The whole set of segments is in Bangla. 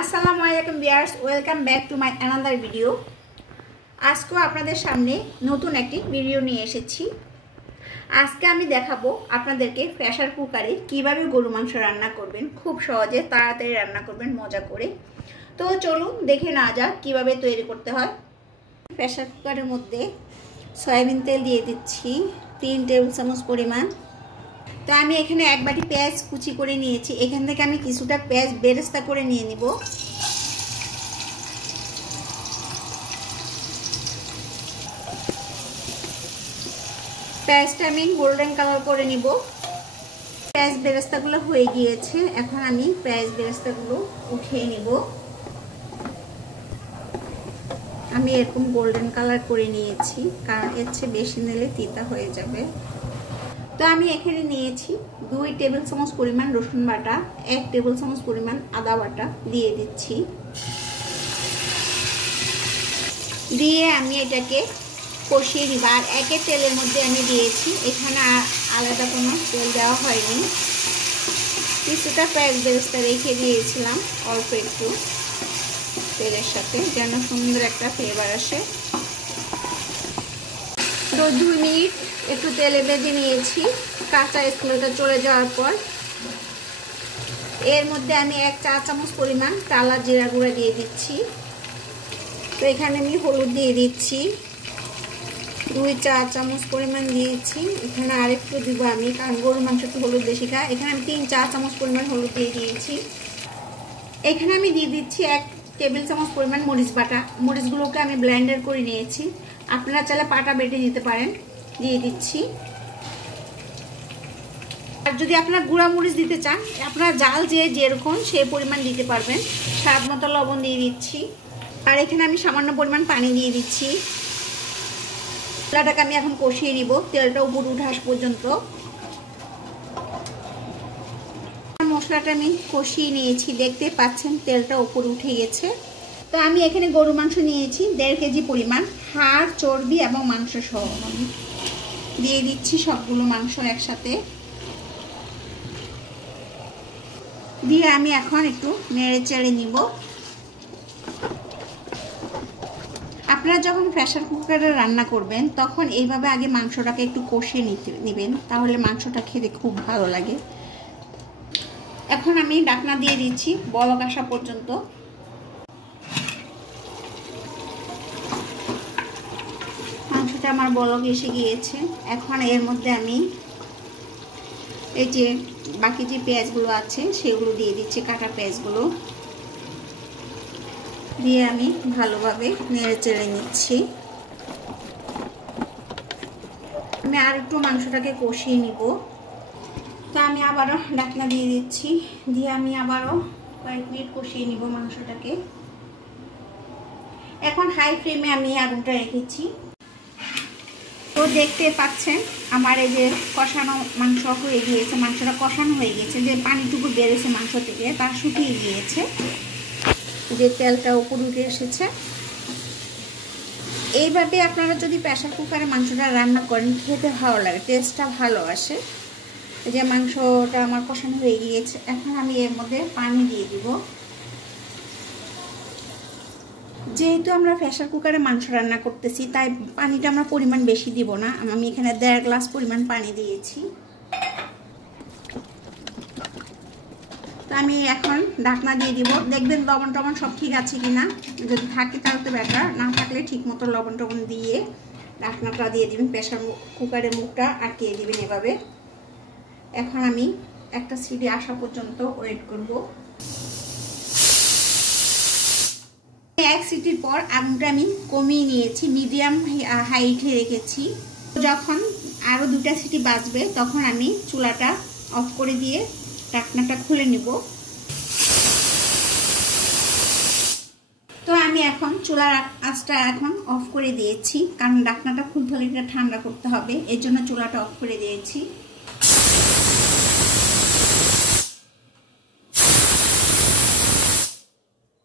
আসসালামু আলাইকুম viewers, welcome back to my another video. আজকেও আপনাদের সামনে নতুন একটি ভিডিও নিয়ে এসেছি। আজকে আমি দেখাবো আপনাদেরকে প্রেসার কুকারে কিভাবে গরু মাংস রান্না করবেন, খুব সহজে তাড়াতাড়ি রান্না করবেন মজা করে। তো চলুন দেখে নেওয়া যাক কীভাবে তৈরি করতে হয়। প্রেসার কুকারের মধ্যে সয়াবিন তেল দিয়ে দিচ্ছি 3 টেবিল চামচ পরিমাণ। তো আমি এখানে এক বাটি পেঁয়াজ কুচি করে নিয়েছি। এখান থেকে আমি কিছুটা পেঁয়াজ বেরেস্তা করে নিয়ে নিব। পেঁয়াজটা আমি গোল্ডেন কালার করে নিব। পেঁয়াজ বেরেস্তাগুলো হয়ে গিয়েছে, এখন আমি পেঁয়াজ বেরেস্তাগুলো উঠিয়ে নিব। আমি এরকম গোল্ডেন কালার করে নিয়েছি, কারণ এর চেয়ে বেশি নিলে তিতা হয়ে যাবে। তো আমি এখানে নিয়েছি 2 টেবিল চামচ পরিমাণ রসুন বাটা, 1 টেবিল চামচ পরিমাণ আদা বাটা দিয়ে দিচ্ছি। দিয়ে আমি এটাকে কষিয়ে নিব। আর একের তেলের মধ্যে আমি দিয়েছি, এখানে আলাদা কোনো তেল দেওয়া হয়নি। কিছুটা পেঁয়াজ বেরেস্তা রেখে দিয়েছিলাম অল্প একটু তেলের সাথে, যেন সুন্দর একটা ফ্লেভার আসে। তো 2 মিনিট একটু তেলে ভেজে নিয়েছি। কাঁচা স্মেলটা চলে যাওয়ার পর এর মধ্যে আমি 1 চা চামচ পরিমাণ টালা জিরা গুঁড়া দিয়ে দিচ্ছি। তো এখানে আমি হলুদ দিয়ে দিচ্ছি 2 চা চামচ পরিমাণ দিয়েছি। এখানে আরেকটু দিব আমি, কারণ গরুর মাংস একটু হলুদ বেশি খায়। এখানে আমি 3 চা চামচ পরিমাণ হলুদ দিয়ে দিয়েছি। এখানে আমি দিয়ে দিচ্ছি 1 টেবিল চামচ পরিমাণ মরিচ বাটা। মরিচগুলোকে আমি ব্লেন্ডার করে নিয়েছি, আপনারা চাইলে পাটা বেটে নিতে পারেন। দিয়ে দিচ্ছি। আর যদি আপনারা গুঁড়া মরিচ দিতে চান, আপনারা জাল যেরকম সেই পরিমাণ দিতে পারবেন। স্বাদ মতো লবণ দিয়ে দিচ্ছি। আর এখানে আমি সামান্য পরিমাণ পানি দিয়ে দিচ্ছি। মশলাটাকে আমি এখন কষিয়ে নিব তেলটা উপর উঠে আসা পর্যন্ত। মশলাটা আমি কষিয়ে নিয়েছি, দেখতে পাচ্ছেন তেলটা উপর উঠে গেছে। তো আমি এখানে গরু মাংস নিয়েছি 1.5 কেজি পরিমাণ, হাড় চর্বি এবং মাংস সহ আমি দিয়ে দিচ্ছি সবগুলো মাংস একসাথে। দিয়ে আমি এখন একটু নেড়ে চেড়ে নিব। আপনারা যখন প্রেসার কুকারে রান্না করবেন তখন এইভাবে আগে মাংসটাকে একটু কষিয়ে নেবেন, তাহলে মাংসটা খেতে খুব ভালো লাগে। এখন আমি ঢাকনা দিয়ে দিচ্ছি বলক আসা পর্যন্ত। মাংসটা আমার বলক এসে গিয়েছে। এখন এর মধ্যে আমি এই যে বাকি যে পেঁয়াজগুলো আছে সেগুলো দিয়ে দিচ্ছি, কাটা পেঁয়াজগুলো দিয়ে আমি ভালোভাবে নেড়ে চেড়ে নিচ্ছি। আমি আর একটু মাংসটাকে কষিয়ে নিব। তো আমি আবারও ঢাকনা দিয়ে দিচ্ছি, দিয়ে আমি আবারও কয়েক মিনিট কষিয়ে নিব মাংসটাকে। এখন হাই ফ্লেমে আমি আগুনটা রেখেছি। তো দেখতে পাচ্ছেন আমার এই যে কষানো মাংস হয়ে গিয়েছে, মাংসটা কষানো হয়ে গেছে। যে পানিটুকু বেড়েছে মাংস থেকে তা শুকিয়ে গিয়েছে, যে তেলটা উপর উঠে এসেছে। এইভাবে আপনারা যদি প্রেসার কুকারে মাংসটা রান্না করেন খেতে ভালো লাগে, টেস্টটা ভালো আসে। এই যে মাংসটা আমার কষানো হয়ে গিয়েছে, এখন আমি এর মধ্যে পানি দিয়ে দিব। যেহেতু আমরা প্রেসার কুকারে মাংস রান্না করতেছি তাই পানিটা আমরা পরিমাণ বেশি দিব না। আমি এখানে 1.5 গ্লাস পরিমাণ পানি দিয়েছি। তো আমি এখন ঢাকনা দিয়ে দিব। দেখবেন লবণ টবণ সব ঠিক আছে কিনা, যদি থাকে তাহলে তো বেটার, না থাকলে ঠিক মতো লবণ টবণ দিয়ে ঢাকনাটা দিয়ে দিবেন। প্রেসার কুকারের মুখটা আটকিয়ে দিবেন এভাবে। এখন আমি একটা সিটি আসা পর্যন্ত ওয়েট করব। 1 সিটির পর আগুনটা আমি কমিয়ে নিয়েছি, মিডিয়াম হাইটে রেখেছি। যখন আরও 2টা সিটি বাজবে তখন আমি চুলাটা অফ করে দিয়ে ঢাকনাটা খুলে নিব। তো আমি এখন চুলার আঁচটা এখন অফ করে দিয়েছি, কারণ ঢাকনাটা খুলতে হলে এটা ঠান্ডা করতে হবে, এর জন্য চুলাটা অফ করে দিয়েছি।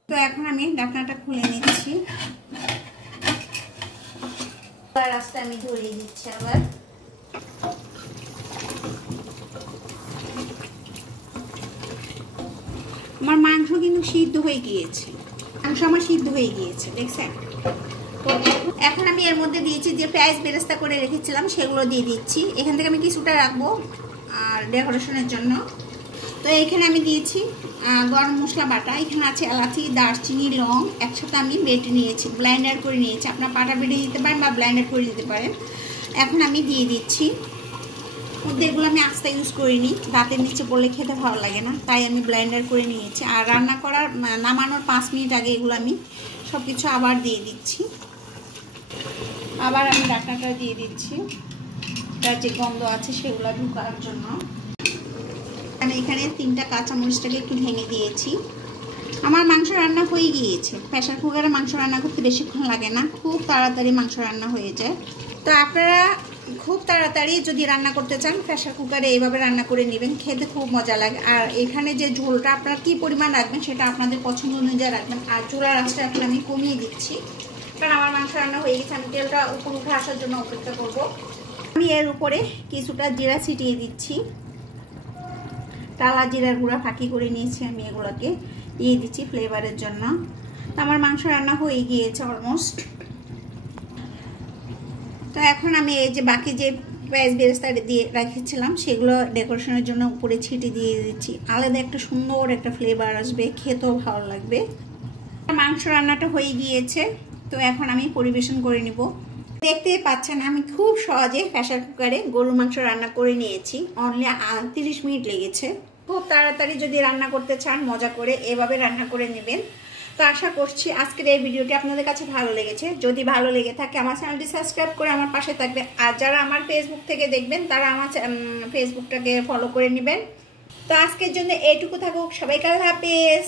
তো এখন আমি ঢাকনাটা খুলে নিচ্ছি। আঁচটা আমি ধরিয়ে দিচ্ছি আবার। আমার মাংস কিন্তু সিদ্ধ হয়ে গিয়েছে, দেখছেন। তো এখন আমি এর মধ্যে দিয়েছি যে পেঁয়াজ বেরেস্তা করে রেখেছিলাম সেগুলো দিয়ে দিচ্ছি। এখান থেকে আমি কিছুটা রাখবো আর ডেকোরেশনের জন্য। তো এখানে আমি দিয়েছি গরম মশলা বাটা, এখানে আছে এলাচি, দারচিনি, লং একসাথে আমি বেটে নিয়েছি, ব্লেন্ডার করে নিয়েছি। আপনার পাটা বেটে দিতে পারেন বা ব্লেন্ডার করে দিতে পারেন। এখন আমি দিয়ে দিচ্ছি মধ্যে, এগুলো আমি আস্তে ইউজ করিনি, দাঁতের নিচে পড়লে খেতে ভালো লাগে না, তাই আমি ব্লেন্ডার করে নিয়েছি। আর রান্না করার নামানোর 5 মিনিট আগে এগুলো আমি সব কিছু আবার দিয়ে দিচ্ছি। আবার আমি ঢাকনাটা দিয়ে দিচ্ছি, তার যে গন্ধ আছে সেগুলো ঢোকার জন্য। আমি এখানে 3টা কাঁচামরিচটাকে একটু ভেঙে দিয়েছি। আমার মাংস রান্না হয়ে গিয়েছে। প্রেসার কুকারে মাংস রান্না করতে বেশিক্ষণ লাগে না, খুব তাড়াতাড়ি মাংস রান্না হয়ে যায়। তো আপনারা খুব তাড়াতাড়ি যদি রান্না করতে চান প্রেসার কুকারে এইভাবে রান্না করে নেবেন, খেতে খুব মজা লাগে। আর এখানে যে ঝোলটা আপনারা কী পরিমাণ রাখবেন সেটা আপনাদের পছন্দ অনুযায়ী রাখবেন। আর চুলার আঁচটা এখন আমি কমিয়ে দিচ্ছি, কারণ আমার মাংস রান্না হয়ে গেছে। আমি তেলটা উপর উঠে আসার জন্য অপেক্ষা করব। আমি এর উপরে কিছুটা জিরা ছিটিয়ে দিচ্ছি, টালা জিরার গুঁড়া ফাঁকি করে নিয়েছি, আমি এগুলোকে দিয়ে দিচ্ছি ফ্লেভারের জন্য। তো আমার মাংস রান্না হয়ে গিয়েছে অলমোস্ট। তো এখন আমি এই যে বাকি যে পেঁয়াজ বেরেস্তা দিয়ে রেখেছিলাম সেগুলো ডেকোরেশনের জন্য উপরে ছিটিয়ে দিয়ে দিচ্ছি। আলাদা একটা সুন্দর একটা ফ্লেভার আসবে, খেতেও ভালো লাগবে। মাংস রান্নাটা হয়ে গিয়েছে, তো এখন আমি পরিবেশন করে নিব। দেখতেই পাচ্ছেন আমি খুব সহজে প্রেসার কুকারে গরুর মাংস রান্না করে নিয়েছি। অনলি 30 মিনিট লেগেছে। খুব তাড়াতাড়ি যদি রান্না করতে চান মজা করে এভাবে রান্না করে নেবেন। তো আশা করছি আজকের এই ভিডিওটি আপনাদের কাছে ভালো লেগেছে। যদি ভালো লেগে থাকে আমার চ্যানেলটি সাবস্ক্রাইব করে আমার পাশে থাকবেন। আর যারা আমার ফেসবুক থেকে দেখবেন তারা আমার ফেসবুকটাকে ফলো করে নেবেন। তো আজকের জন্য এইটুকু থাকুক। সবাইকে আল্লাহ হাফেজ।